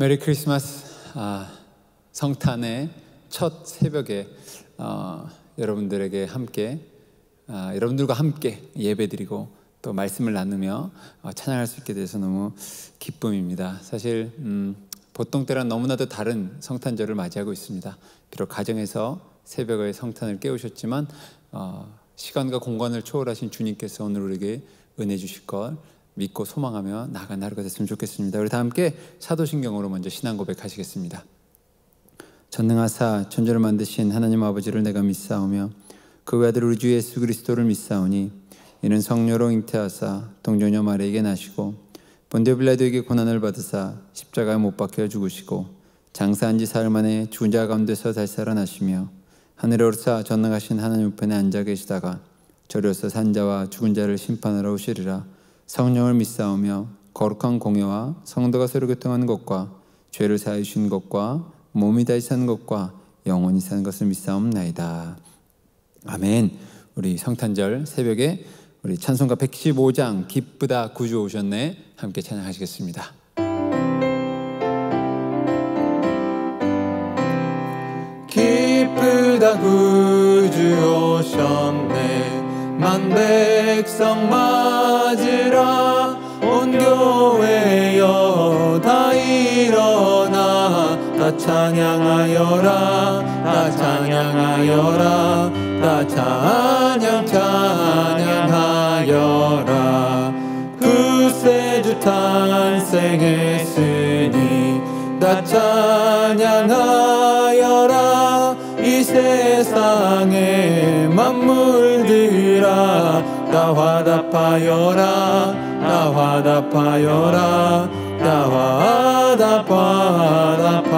메리 크리스마스. 성탄의 첫 새벽에 여러분들에게 함께 여러분들과 함께 예배드리고 또 말씀을 나누며 찬양할 수 있게 돼서 너무 기쁨입니다. 사실 보통 때랑 너무나도 다른 성탄절을 맞이하고 있습니다. 비록 가정에서 새벽의 성탄을 깨우셨지만 시간과 공간을 초월하신 주님께서 오늘 우리에게 은혜 주실 걸 믿고 소망하며 나아가는 하루가 됐으면 좋겠습니다. 우리 다 함께 사도신경으로 먼저 신앙 고백하시겠습니다. 전능하사 천지를 만드신 하나님 아버지를 내가 믿사오며 그 외아들 우리 주 예수 그리스도를 믿사오니 이는 성녀로 잉태하사 동정녀 마리에게 나시고 본디오 빌라도에게 고난을 받으사 십자가에 못 박혀 죽으시고 장사한 지 사흘 만에 죽은 자 가운데서 다시 살아나시며 하늘에 오르사 전능하신 하나님 우편에 앉아 계시다가 저리로서 산자와 죽은 자를 심판하러 오시리라. 성령을 믿사오며 거룩한 공예와 성도가 서로 교통하는 것과 죄를 사하여 주신 것과 몸이 다시 사는 것과 영원히 사는 것을 믿사옵나이다. 아멘. 우리 성탄절 새벽에 우리 찬송가 115장 기쁘다 구주 오셨네 함께 찬양하시겠습니다. 기쁘다 구주 오셨네 만 백성 맞으라 온 교회여 다 일어나 다 찬양하여라 다 찬양하여라 다 찬양하여라 구세주 탄생했으니 다 찬양하여라 이 세상의 만물들아 다 화답하여라 다 화답하여라 다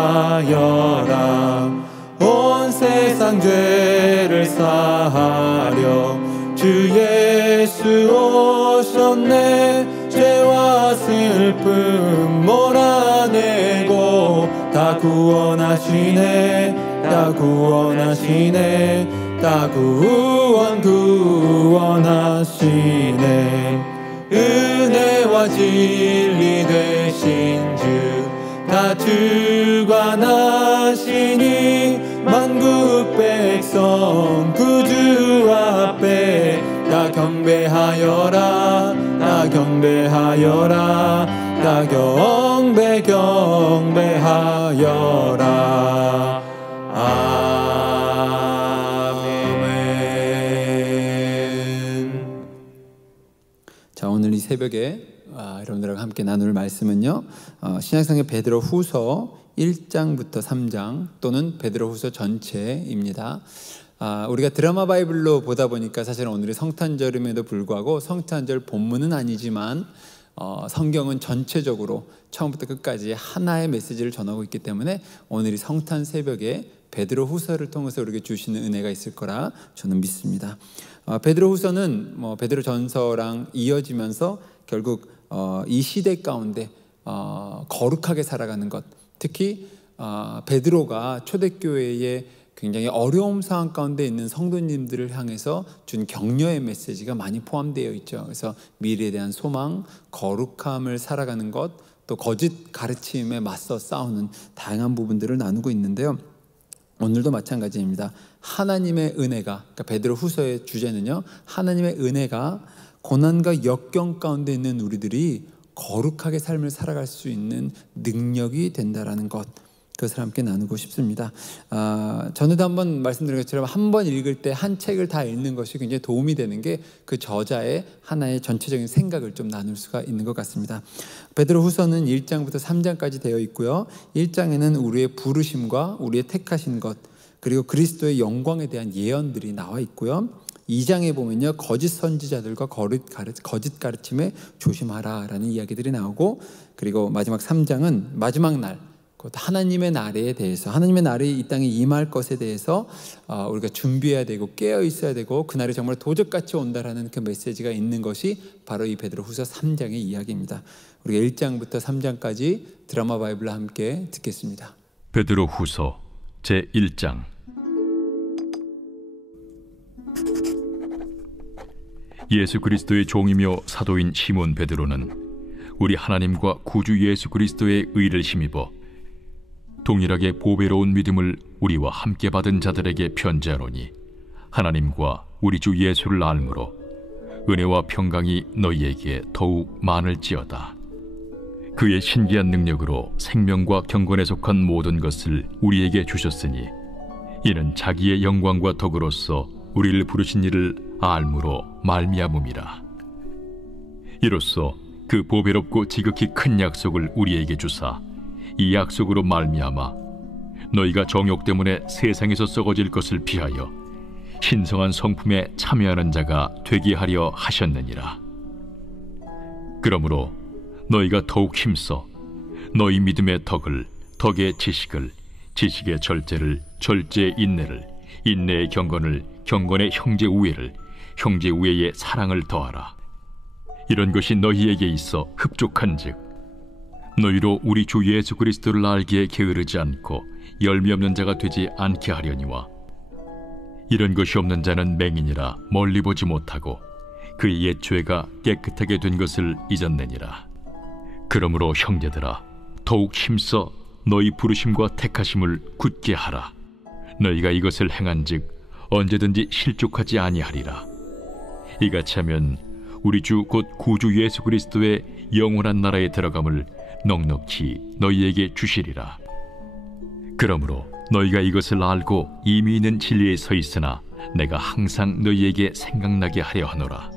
화답하여라 온 세상 죄를 사하려 주 예수 오셨네 죄와 슬픔 몰아내고 다 구원하시네 다 구원하시네 다 구원하시네 은혜와 진리 되신 주 다 주관하시니 만국 백성 구주 앞에 다 경배하여라 다 경배하여라 다 경배하여라. 아멘. 자, 오늘 이 새벽에 여러분들과 함께 나눌 말씀은요, 신약성경 베드로 후서 1장부터 3장 또는 베드로 후서 전체입니다. 우리가 드라마 바이블로 보다 보니까 사실 오늘이 성탄절임에도 불구하고 성탄절 본문은 아니지만 성경은 전체적으로 처음부터 끝까지 하나의 메시지를 전하고 있기 때문에 오늘이 성탄 새벽에 베드로 후서를 통해서 우리에게 주시는 은혜가 있을 거라 저는 믿습니다. 베드로 후서는 베드로 전서랑 이어지면서 결국 이 시대 가운데 거룩하게 살아가는 것, 특히 베드로가 초대교회에 굉장히 어려움 상황 가운데 있는 성도님들을 향해서 준 격려의 메시지가 많이 포함되어 있죠. 그래서 미래에 대한 소망, 거룩함을 살아가는 것, 또 거짓 가르침에 맞서 싸우는 다양한 부분들을 나누고 있는데요. 오늘도 마찬가지입니다. 하나님의 은혜가, 그러니까 베드로 후서의 주제는요, 하나님의 은혜가 고난과 역경 가운데 있는 우리들이 거룩하게 삶을 살아갈 수 있는 능력이 된다라는 것, 그것을 함께 나누고 싶습니다. 전에도 한번 말씀드린 것처럼 한 번 읽을 때 한 책을 다 읽는 것이 굉장히 도움이 되는 게 그 저자의 하나의 전체적인 생각을 좀 나눌 수가 있는 것 같습니다. 베드로 후서는 1장부터 3장까지 되어 있고요. 1장에는 우리의 부르심과 우리의 택하신 것, 그리고 그리스도의 영광에 대한 예언들이 나와 있고요. 2장에 보면요, 거짓 선지자들과 거짓 가르침에 조심하라라는 이야기들이 나오고, 그리고 마지막 3장은 마지막 날, 곧 하나님의 날에 대해서, 하나님의 날이 이 땅에 임할 것에 대해서 우리가 준비해야 되고 깨어 있어야 되고 그날이 정말 도적같이 온다라는 그 메시지가 있는 것이 바로 이 베드로 후서 3장의 이야기입니다. 우리가 1장부터 3장까지 드라마 바이블과 함께 듣겠습니다. 베드로 후서 제1장. 예수 그리스도의 종이며 사도인 시몬 베드로는 우리 하나님과 구주 예수 그리스도의 의를 힘입어 동일하게 보배로운 믿음을 우리와 함께 받은 자들에게 편지하노니 하나님과 우리 주 예수를 알므로 은혜와 평강이 너희에게 더욱 많을지어다. 그의 신기한 능력으로 생명과 경건에 속한 모든 것을 우리에게 주셨으니 이는 자기의 영광과 덕으로서 우리를 부르신 이를 알므로 말미암음이라. 이로써 그 보배롭고 지극히 큰 약속을 우리에게 주사 이 약속으로 말미암아 너희가 정욕 때문에 세상에서 썩어질 것을 피하여 신성한 성품에 참여하는 자가 되게 하려 하셨느니라. 그러므로 너희가 더욱 힘써 너희 믿음의 덕을, 덕의 지식을, 지식의 절제를, 절제의 인내를, 인내의 경건을, 경건의 형제 우애를, 형제 우애의 사랑을 더하라. 이런 것이 너희에게 있어 흡족한즉 너희로 우리 주 예수 그리스도를 알기에 게으르지 않고 열매 없는 자가 되지 않게 하려니와 이런 것이 없는 자는 맹인이라 멀리 보지 못하고 그의 옛 죄가 깨끗하게 된 것을 잊었느니라. 그러므로 형제들아 더욱 힘써 너희 부르심과 택하심을 굳게 하라. 너희가 이것을 행한즉 언제든지 실족하지 아니하리라. 이같이 하면 우리 주 곧 구주 예수 그리스도의 영원한 나라에 들어감을 넉넉히 너희에게 주시리라. 그러므로 너희가 이것을 알고 이미 있는 진리에 서 있으나 내가 항상 너희에게 생각나게 하려 하노라.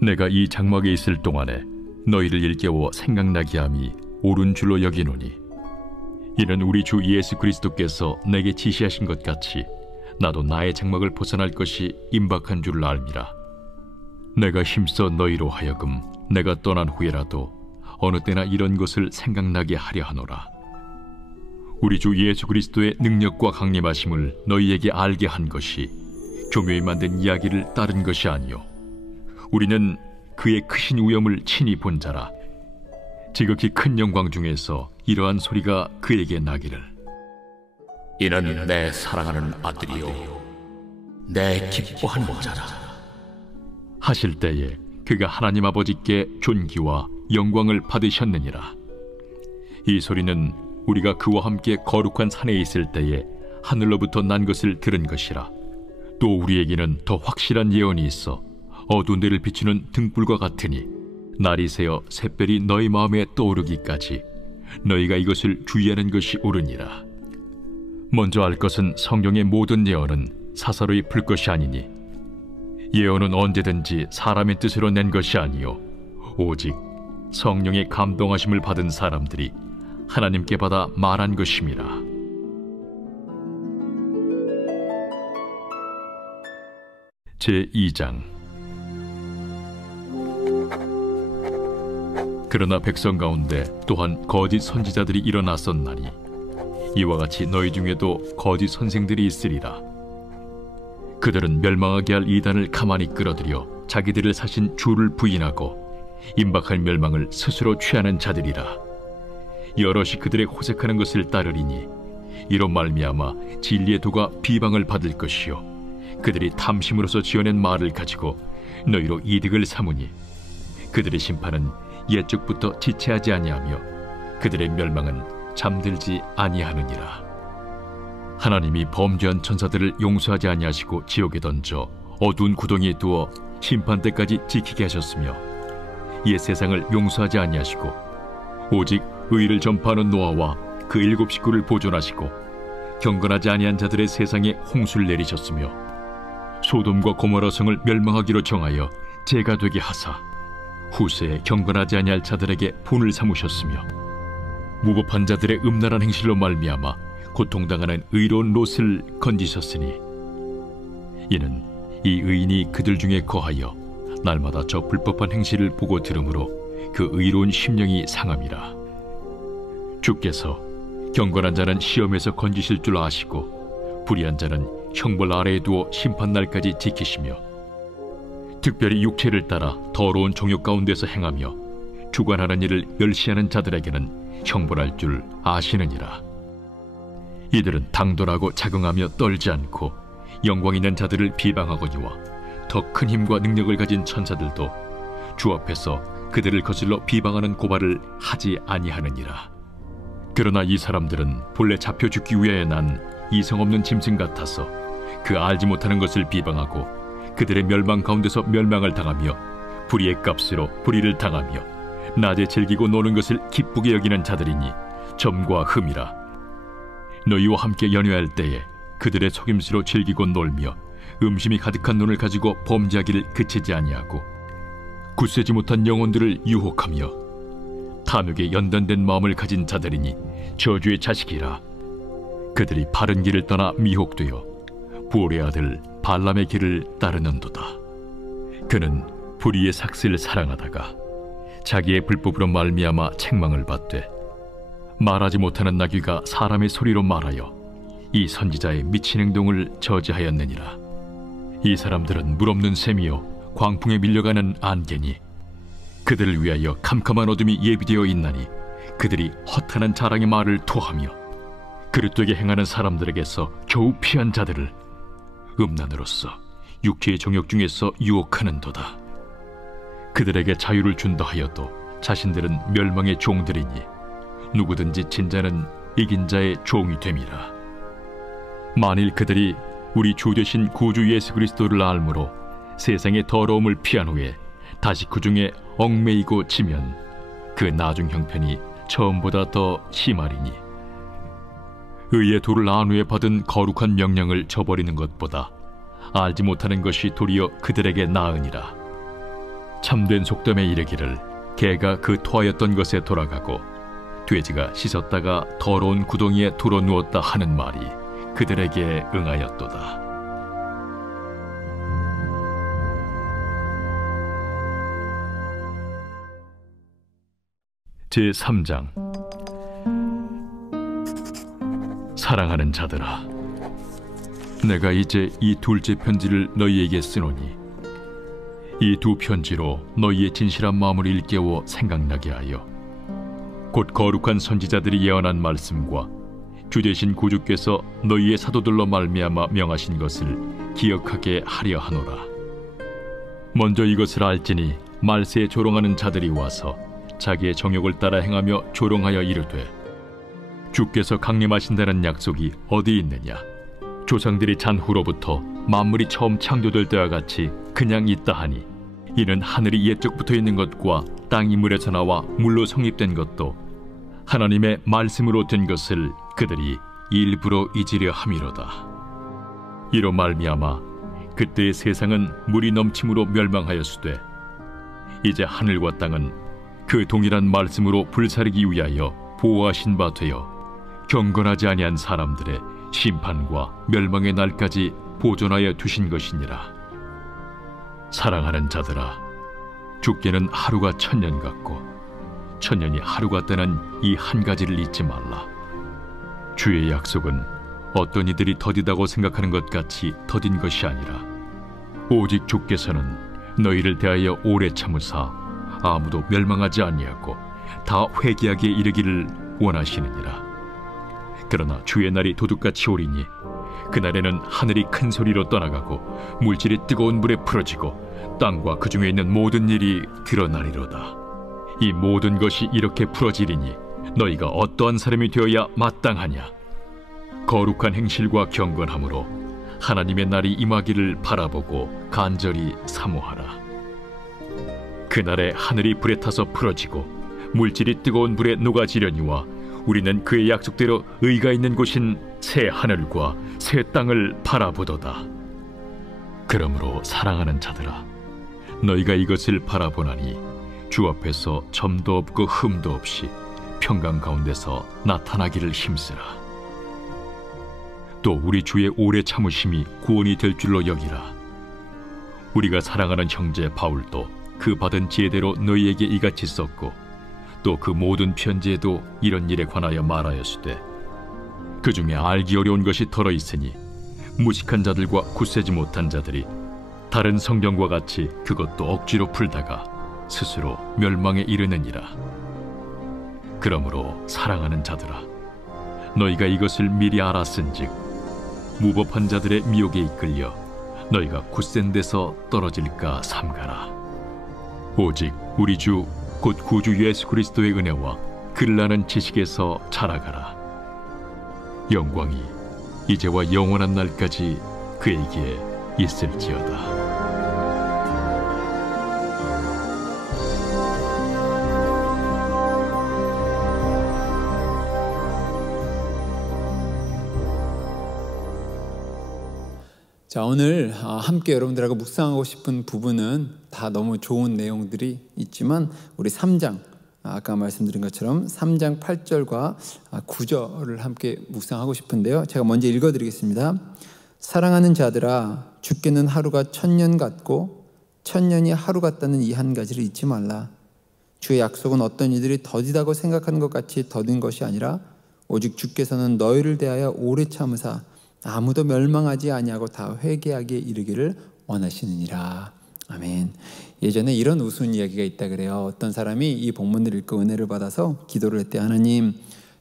내가 이 장막에 있을 동안에 너희를 일깨워 생각나게 함이 옳은 줄로 여기노니 이는 우리 주 예수 그리스도께서 내게 지시하신 것 같이 나도 나의 장막을 벗어날 것이 임박한 줄을 알미라. 내가 힘써 너희로 하여금 내가 떠난 후에라도 어느 때나 이런 것을 생각나게 하려 하노라. 우리 주 예수 그리스도의 능력과 강림하심을 너희에게 알게 한 것이 교묘히 만든 이야기를 따른 것이 아니요 우리는 그의 크신 위엄을 친히 본 자라. 지극히 큰 영광 중에서 이러한 소리가 그에게 나기를 이는 내 사랑하는 아들이요 내 기뻐하는 자라 하실 때에 그가 하나님 아버지께 존귀와 영광을 받으셨느니라. 이 소리는 우리가 그와 함께 거룩한 산에 있을 때에 하늘로부터 난 것을 들은 것이라. 또 우리에게는 더 확실한 예언이 있어 어두운 데를 비추는 등불과 같으니 날이 새어 샛별이 너희 마음에 떠오르기까지 너희가 이것을 주의하는 것이 옳으니라. 먼저 알 것은 성경의 모든 예언은 사사로이 풀 것이 아니니 예언은 언제든지 사람의 뜻으로 낸 것이 아니요 오직 성령의 감동하심을 받은 사람들이 하나님께 받아 말한 것임이라. 제2장. 그러나 백성 가운데 또한 거짓 선지자들이 일어났었나니 이와 같이 너희 중에도 거짓 선생들이 있으리라. 그들은 멸망하게 할 이단을 가만히 끌어들여 자기들을 사신 주를 부인하고 임박할 멸망을 스스로 취하는 자들이라. 여럿이 그들의 호색하는 것을 따르리니 이로 말미암아 진리의 도가 비방을 받을 것이요 그들이 탐심으로서 지어낸 말을 가지고 너희로 이득을 삼으니 그들의 심판은 옛적부터 지체하지 아니하며 그들의 멸망은 잠들지 아니하느니라. 하나님이 범죄한 천사들을 용서하지 아니하시고 지옥에 던져 어두운 구덩이에 두어 심판 때까지 지키게 하셨으며 옛 세상을 용서하지 아니하시고 오직 의를 전파하는 노아와 그 7 식구를 보존하시고 경건하지 아니한 자들의 세상에 홍수를 내리셨으며 소돔과 고모라 성을 멸망하기로 정하여 죄가 되게 하사 후세에 경건하지 아니할 자들에게 분을 삼으셨으며 무법한 자들의 음란한 행실로 말미암아 고통당하는 의로운 롯을 건지셨으니 이는 이 의인이 그들 중에 거하여 날마다 저 불법한 행실을 보고 들으므로 그 의로운 심령이 상함이라. 주께서 경건한 자는 시험에서 건지실 줄 아시고 불의한 자는 형벌 아래에 두어 심판날까지 지키시며 특별히 육체를 따라 더러운 정욕 가운데서 행하며 주관하는 일을 멸시하는 자들에게는 형벌할 줄 아시느니라. 이들은 당돌하고 자긍하며 떨지 않고 영광 있는 자들을 비방하거니와 더 큰 힘과 능력을 가진 천사들도 주 앞에서 그들을 거슬러 비방하는 고발을 하지 아니하느니라. 그러나 이 사람들은 본래 잡혀 죽기 위하여 난 이성 없는 짐승 같아서 그 알지 못하는 것을 비방하고 그들의 멸망 가운데서 멸망을 당하며 불의의 값으로 불의를 당하며 낮에 즐기고 노는 것을 기쁘게 여기는 자들이니 점과 흠이라. 너희와 함께 연회할 때에 그들의 속임수로 즐기고 놀며 음심이 가득한 눈을 가지고 범죄하기를 그치지 아니하고 굳세지 못한 영혼들을 유혹하며 탐욕에 연단된 마음을 가진 자들이니 저주의 자식이라. 그들이 바른 길을 떠나 미혹되어 보올의 아들 발람의 길을 따르는도다. 그는 불의의 삭슬을 사랑하다가 자기의 불법으로 말미암아 책망을 받되 말하지 못하는 나귀가 사람의 소리로 말하여 이 선지자의 미친 행동을 저지하였느니라. 이 사람들은 물없는 샘이요 광풍에 밀려가는 안개니 그들을 위하여 캄캄한 어둠이 예비되어 있나니 그들이 허탄한 자랑의 말을 토하며 그릇되게 행하는 사람들에게서 겨우 피한 자들을 음란으로서 육체의 정욕 중에서 유혹하는도다. 그들에게 자유를 준다 하여도 자신들은 멸망의 종들이니 누구든지 진자는 이긴 자의 종이 됨이라. 만일 그들이 우리 주 되신 구주 예수 그리스도를 알므로 세상의 더러움을 피한 후에 다시 그 중에 얽매이고 지면 그 나중 형편이 처음보다 더 심하리니 의의 도를 안 후에 받은 거룩한 명령을 저버리는 것보다 알지 못하는 것이 도리어 그들에게 나으니라. 참된 속담에 이르기를 개가 그 토하였던 것에 돌아가고 돼지가 씻었다가 더러운 구덩이에 돌아 누웠다 하는 말이 그들에게 응하였도다. 제3장. 사랑하는 자들아, 내가 이제 이 둘째 편지를 너희에게 쓰노니 이 두 편지로 너희의 진실한 마음을 일깨워 생각나게 하여 곧 거룩한 선지자들이 예언한 말씀과 주 되신 구주께서 너희의 사도들로 말미암아 명하신 것을 기억하게 하려 하노라. 먼저 이것을 알지니 말세에 조롱하는 자들이 와서 자기의 정욕을 따라 행하며 조롱하여 이르되 주께서 강림하신다는 약속이 어디 있느냐? 조상들이 잔 후로부터 만물이 처음 창조될 때와 같이 그냥 있다 하니 이는 하늘이 옛적부터 있는 것과 땅이 물에서 나와 물로 성립된 것도 하나님의 말씀으로 된 것을 그들이 일부러 잊으려 함이로다. 이로 말미암아 그때의 세상은 물이 넘침으로 멸망하였으되 이제 하늘과 땅은 그 동일한 말씀으로 불사르기 위하여 보호하신 바 되어 경건하지 아니한 사람들의 심판과 멸망의 날까지 보존하여 두신 것이니라. 사랑하는 자들아, 주께는 하루가 천년 같고 천년이 하루 같다는 이 한 가지를 잊지 말라. 주의 약속은 어떤 이들이 더디다고 생각하는 것 같이 더딘 것이 아니라 오직 주께서는 너희를 대하여 오래 참으사 아무도 멸망하지 아니하고 다 회개하게 이르기를 원하시느니라. 그러나 주의 날이 도둑같이 오리니 그날에는 하늘이 큰 소리로 떠나가고 물질이 뜨거운 불에 풀어지고 땅과 그 중에 있는 모든 일이 드러나리로다. 이 모든 것이 이렇게 풀어지리니 너희가 어떠한 사람이 되어야 마땅하냐? 거룩한 행실과 경건함으로 하나님의 날이 임하기를 바라보고 간절히 사모하라. 그날에 하늘이 불에 타서 풀어지고 물질이 뜨거운 불에 녹아지려니와 우리는 그의 약속대로 의가 있는 곳인 새 하늘과 새 땅을 바라보도다. 그러므로 사랑하는 자들아, 너희가 이것을 바라보나니 주 앞에서 점도 없고 흠도 없이 평강 가운데서 나타나기를 힘쓰라. 또 우리 주의 오래 참으심이 구원이 될 줄로 여기라. 우리가 사랑하는 형제 바울도 그 받은 지혜대로 너희에게 이같이 썼고 또 그 모든 편지에도 이런 일에 관하여 말하였으되 그 중에 알기 어려운 것이 덜어 있으니 무식한 자들과 굳세지 못한 자들이 다른 성경과 같이 그것도 억지로 풀다가 스스로 멸망에 이르느니라. 그러므로 사랑하는 자들아, 너희가 이것을 미리 알았은즉 무법한 자들의 미혹에 이끌려 너희가 굳센 데서 떨어질까 삼가라. 오직 우리 주 곧 구주 예수 그리스도의 은혜와 글나는 지식에서 자라가라. 영광이 이제와 영원한 날까지 그에게 있을지어다. 자, 오늘 함께 여러분들하고 묵상하고 싶은 부분은 다 너무 좋은 내용들이 있지만 우리 3장, 아까 말씀드린 것처럼 3장 8절과 9절을 함께 묵상하고 싶은데요. 제가 먼저 읽어드리겠습니다. 사랑하는 자들아, 죽게는 하루가 1000년 같고 1000년이 하루 같다는 이 한 가지를 잊지 말라. 주의 약속은 어떤 이들이 더디다고 생각하는 것 같이 더딘 것이 아니라 오직 주께서는 너희를 대하여 오래 참으사 아무도 멸망하지 아니하고 다 회개하기에 이르기를 원하시느니라. 아멘. 예전에 이런 우스운 이야기가 있다 그래요. 어떤 사람이 이 본문을 읽고 은혜를 받아서 기도를 했대. 하나님,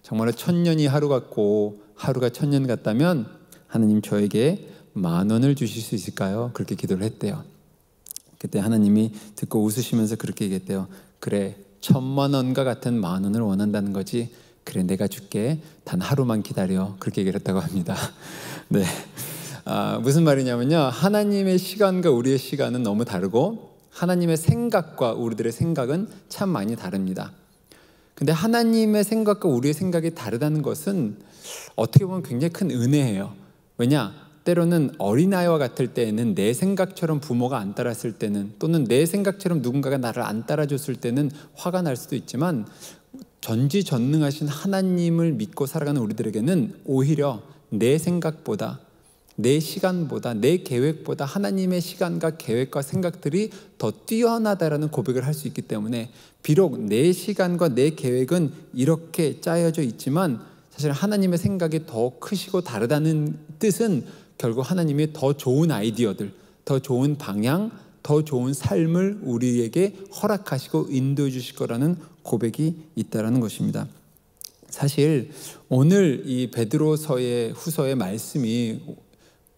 정말로 1000년이 하루 같고 하루가 1000년 같다면 하나님 저에게 10,000원을 주실 수 있을까요? 그렇게 기도를 했대요. 그때 하나님이 듣고 웃으시면서 그렇게 얘기했대요. 그래, 10,000,000원과 같은 10,000원을 원한다는 거지. 그래, 내가 줄게. 단 하루만 기다려. 그렇게 얘기를 했다고 합니다. 네, 무슨 말이냐면요, 하나님의 시간과 우리의 시간은 너무 다르고 하나님의 생각과 우리들의 생각은 참 많이 다릅니다. 근데 하나님의 생각과 우리의 생각이 다르다는 것은 어떻게 보면 굉장히 큰 은혜예요. 왜냐? 때로는 어린아이와 같을 때에는 내 생각처럼 부모가 안 따랐을 때는, 또는 내 생각처럼 누군가가 나를 안 따라줬을 때는 화가 날 수도 있지만, 전지전능하신 하나님을 믿고 살아가는 우리들에게는 오히려 내 생각보다, 내 시간보다, 내 계획보다 하나님의 시간과 계획과 생각들이 더 뛰어나다라는 고백을 할 수 있기 때문에, 비록 내 시간과 내 계획은 이렇게 짜여져 있지만 사실 하나님의 생각이 더 크시고 다르다는 뜻은 결국 하나님이 더 좋은 아이디어들, 더 좋은 방향, 더 좋은 삶을 우리에게 허락하시고 인도해 주실 거라는 고백이 있다라는 것입니다. 사실 오늘 이 베드로서의 후서의 말씀이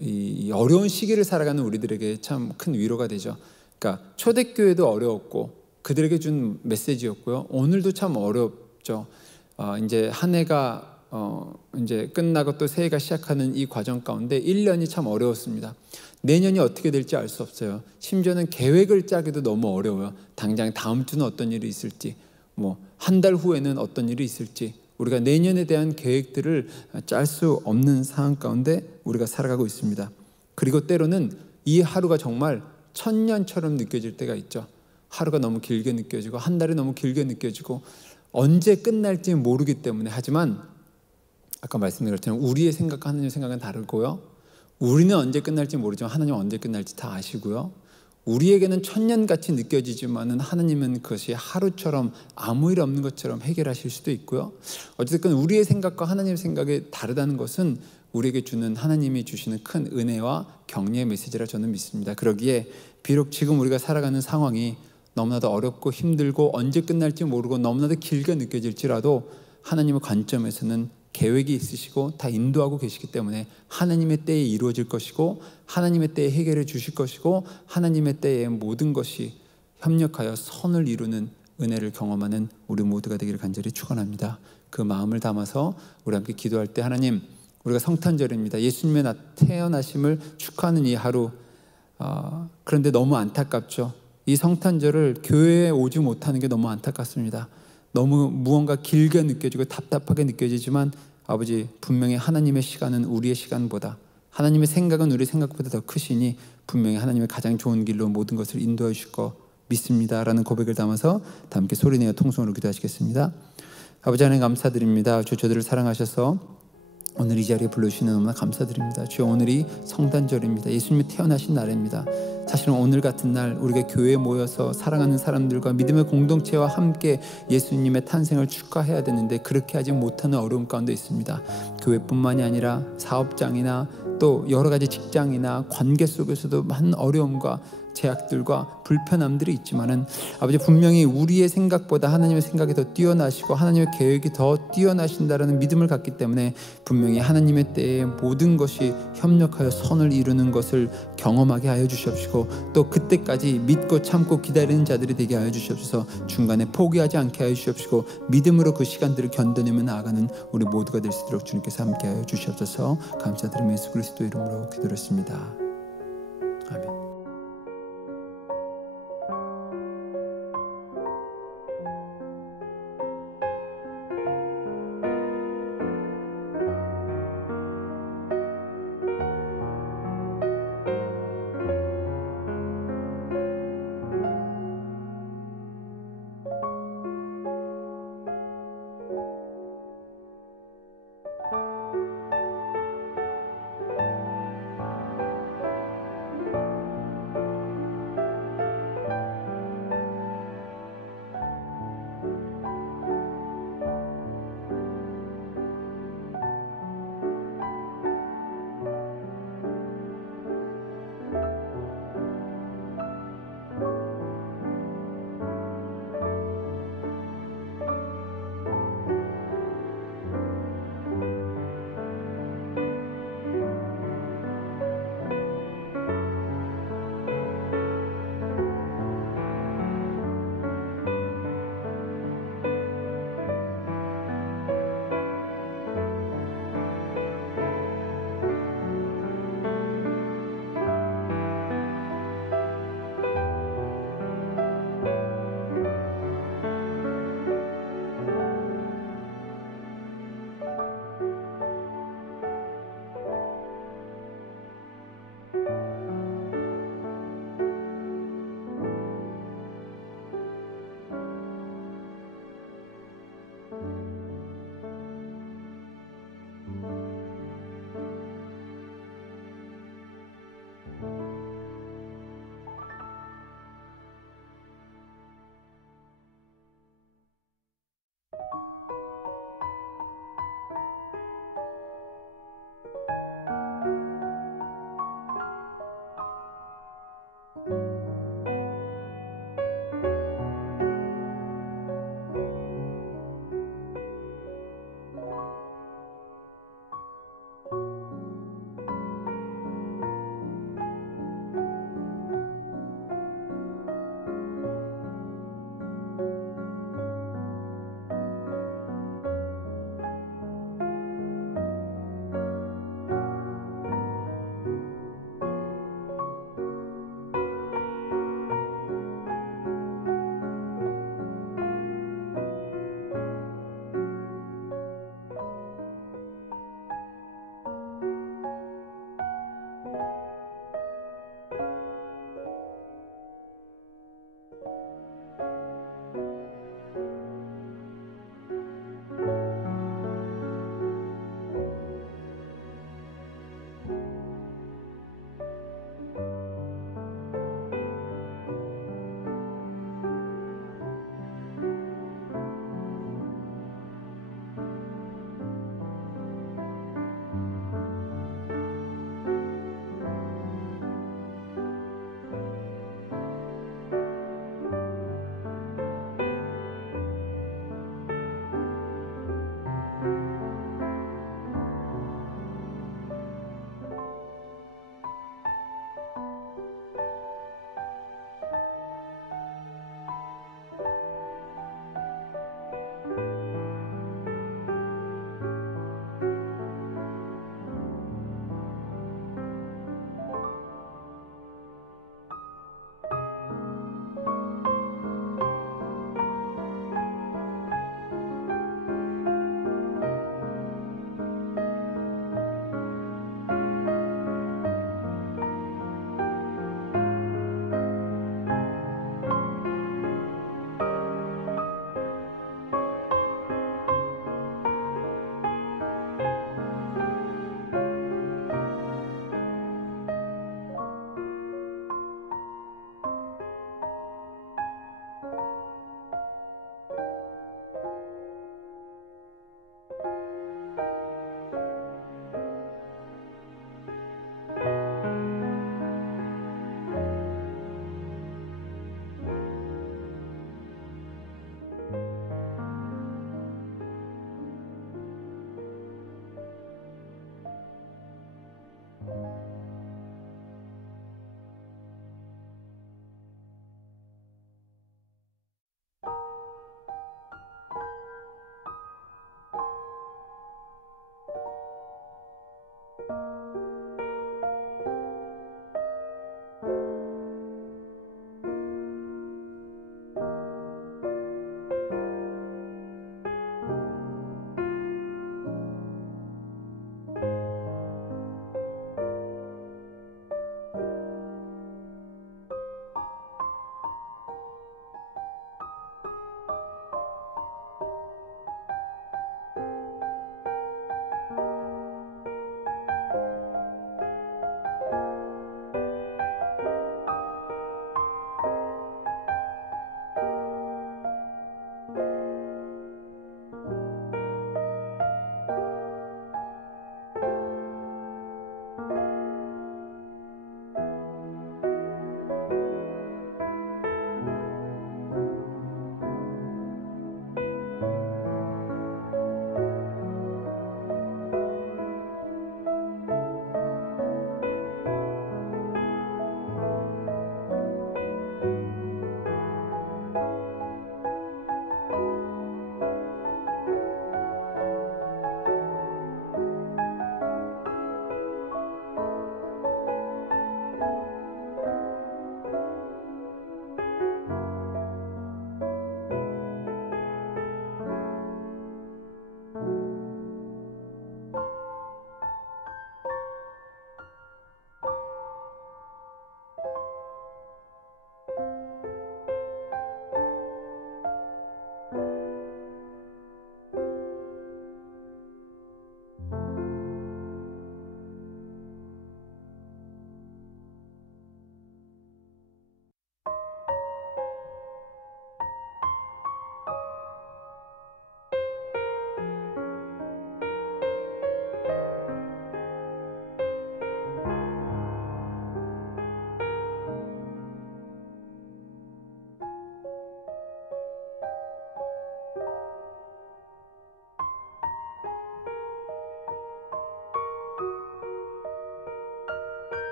이 어려운 시기를 살아가는 우리들에게 참 큰 위로가 되죠. 그러니까 초대교회도 어려웠고 그들에게 준 메시지였고요. 오늘도 참 어렵죠. 이제 한 해가 이제 끝나고 또 새해가 시작하는 이 과정 가운데 1년이 참 어려웠습니다. 내년이 어떻게 될지 알 수 없어요. 심지어는 계획을 짜기도 너무 어려워요. 당장 다음 주는 어떤 일이 있을지, 뭐 한 달 후에는 어떤 일이 있을지, 우리가 내년에 대한 계획들을 짤 수 없는 상황 가운데 우리가 살아가고 있습니다. 그리고 때로는 이 하루가 정말 1000년처럼 느껴질 때가 있죠. 하루가 너무 길게 느껴지고 한 달이 너무 길게 느껴지고 언제 끝날지 모르기 때문에, 하지만 아까 말씀드린 것처럼 우리의 생각과 하나님의 생각은 다르고요. 우리는 언제 끝날지 모르지만 하나님은 언제 끝날지 다 아시고요. 우리에게는 1000년같이 느껴지지만은 하나님은 그것이 하루처럼 아무 일 없는 것처럼 해결하실 수도 있고요. 어쨌든 우리의 생각과 하나님의 생각이 다르다는 것은 우리에게 주는, 하나님이 주시는 큰 은혜와 격려의 메시지라 저는 믿습니다. 그러기에 비록 지금 우리가 살아가는 상황이 너무나도 어렵고 힘들고 언제 끝날지 모르고 너무나도 길게 느껴질지라도 하나님의 관점에서는 계획이 있으시고 다 인도하고 계시기 때문에 하나님의 때에 이루어질 것이고 하나님의 때에 해결해 주실 것이고 하나님의 때에 모든 것이 협력하여 선을 이루는 은혜를 경험하는 우리 모두가 되기를 간절히 축원합니다. 그 마음을 담아서 우리 함께 기도할 때, 하나님, 우리가 성탄절입니다. 예수님의 태어나심을 축하하는 이 하루, 그런데 너무 안타깝죠. 이 성탄절을 교회에 오지 못하는 게 너무 안타깝습니다. 너무 무언가 길게 느껴지고 답답하게 느껴지지만 아버지, 분명히 하나님의 시간은 우리의 시간보다, 하나님의 생각은 우리 생각보다 더 크시니 분명히 하나님의 가장 좋은 길로 모든 것을 인도해 주실 거 믿습니다 라는 고백을 담아서 다 함께 소리내어 통성으로 기도하시겠습니다. 아버지 하나님 감사드립니다. 주 저들을 사랑하셔서 오늘 이 자리에 불러주시는 너무나 감사드립니다. 주여, 오늘이 성탄절입니다. 예수님이 태어나신 날입니다. 사실은 오늘 같은 날 우리가 교회에 모여서 사랑하는 사람들과 믿음의 공동체와 함께 예수님의 탄생을 축하해야 되는데 그렇게 하지 못하는 어려움 가운데 있습니다. 교회뿐만이 아니라 사업장이나 또 여러 가지 직장이나 관계 속에서도 많은 어려움과 제약들과 불편함들이 있지만은 아버지, 분명히 우리의 생각보다 하나님의 생각이 더 뛰어나시고 하나님의 계획이 더 뛰어나신다라는 믿음을 갖기 때문에 분명히 하나님의 때에 모든 것이 협력하여 선을 이루는 것을 경험하게 하여 주시옵시고, 또 그때까지 믿고 참고 기다리는 자들이 되게 하여 주시옵소서. 중간에 포기하지 않게 하여 주시옵시고, 믿음으로 그 시간들을 견뎌내며 나아가는 우리 모두가 될 수 있도록 주님께서 함께 하여 주시옵소서. 감사드리며 예수 그리스도 이름으로 기도했습니다. 아멘.